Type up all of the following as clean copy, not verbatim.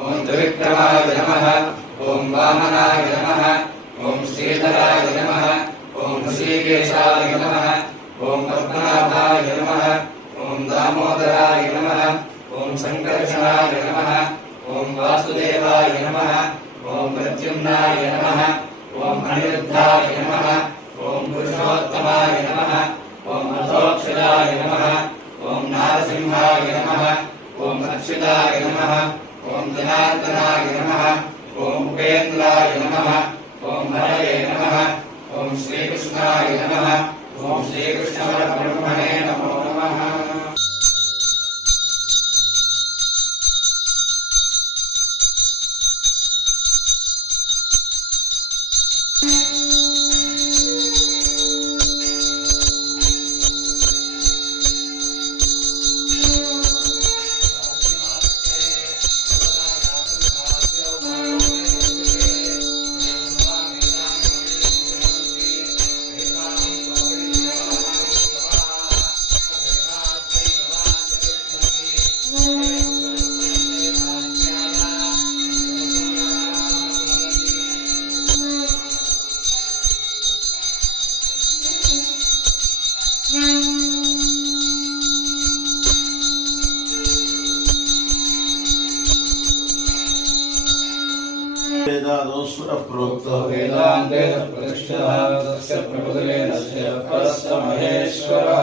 ओम त्रिविक्रमाय नमः ओम वामनाय नमः ओम श्रीधराय नमः ओम ऋषिकेशाय नमः ओम पद्मनाभाय नमः ओम दामोदराय नमः ओम संकर्षणाय नमः ओम वासुदेवाय नमः ओम प्रद्युम्नाय नमः ओम अनिरुद्धाय नमः ओम पुरुषोत्तमाय नमः ओम अधोक्षजाय नमः ओम नारसिंहाय नमः ओम अच्युताय नमः ओम जनार्दनाय नमः ओम उपेन्द्राय नमः ओम हरये नमः ओम श्रीकृष्णाय नमः ओम श्रीकृष्णपरब्रह्मणे नमो नमः। वेदादोस्वर प्रोक्तो वेदान्ते प्रतिष्ठितः तस्य प्रभुदेवस्य परस्य महेश्वरः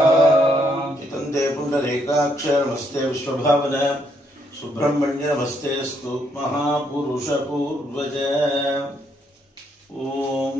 इतन्ते पुण्डरीकाक्ष नमस्ते विश्वभावन सुब्रह्मण्य नमस्तेस्तु महापुरुष पूर्वज। ओम